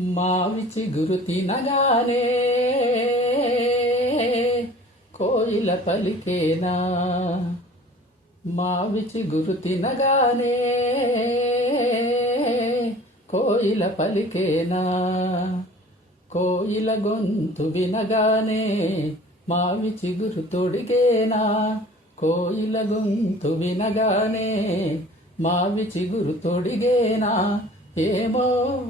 మావి చిగురు తినగానే కోయిల పలికేనా. మావి చిగురు తినగానే కోయిల పలికేనా. కోయిల గొంతు వినగానే మావి చిగురు తొడిగేనా. కోయిల గొంతు వినగానే మావి చిగురు తొడిగేనా. ఏమో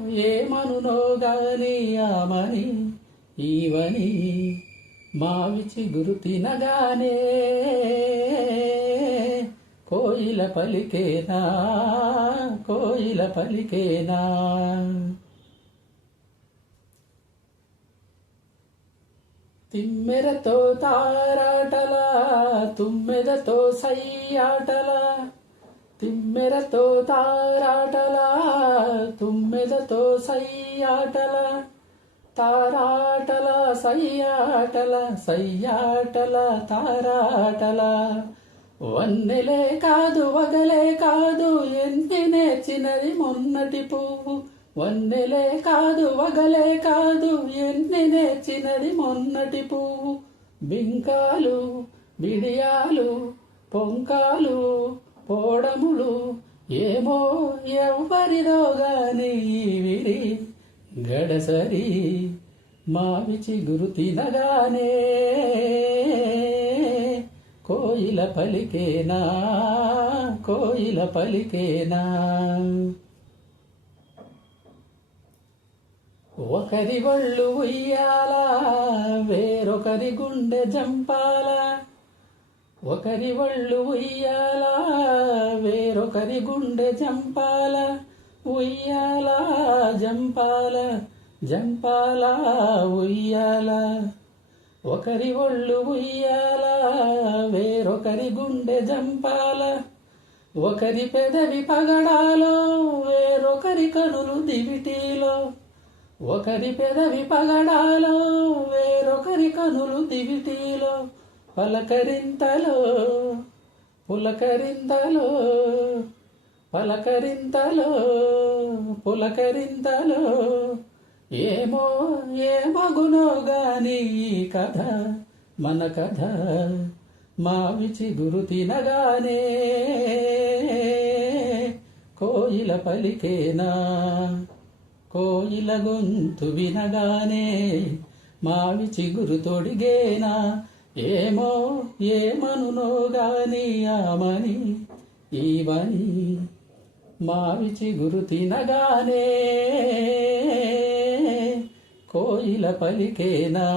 ఏమనునో గాని ఆమని ఈవని మావి చిగురు తినగానే కోయిల పలికేనా. కోయిల పలికేనా. తిమ్మెరతో తారాటలా తుమ్మెదతో సయ్యాటలా. తిమ్మెరతో తారాటలా తుమ్మెదతో సయ్యాటల. తారాటల సయ్యాటల సయ్యాటల తారాటల. వన్నెలే కాదు వగలే కాదు ఎన్ని నేర్చినది మొన్నటి పువ్వు. వన్నెలే కాదు వగలే కాదు ఎన్ని నేర్చినది మొన్నటి పువ్వు. బింకాలు బిడియాలు పొంకాలు పోడములు ఏమో ఎవ్వరిదో గాని విరి గడసరి మావి చిగురు తినగానే కోయిల పలికేనా. కోయిల పలికేనా. ఒకరి ఒళ్ళు ఉయ్యాల వేరొకరి గుండె జంపాల. ఒకరి ఒళ్ళు ఉయ్యాల వేరొకరి గుండె జంపాల. ఉయ్యాల జంపాల జంపాల ఉయ్యాల. ఒకరి ఒళ్ళు ఉయ్యాల వేరొకరి గుండె జంపాల. ఒకరి పెదవి పగడాలో వేరొకరి కనులు దివిటీలో. ఒకరి పెదవి పగడాలో వేరొకరి కనులు దివిటీలో. పలకరింతలో పులకరింతలో పలకరింతలో పులకరింతలో ఏమో ఏమగునో గాని ఈ కథ మన కథ. మావి చిగురు తినగానే కోయిల పలికేనా. కోయిల గొంతు వినగానే మావి చిగురు తొడిగేనా. ఏమో ఏమనునో గాని ఆమని ఈవని మావి చిగురు తినగానే కోయిల పలికేనా.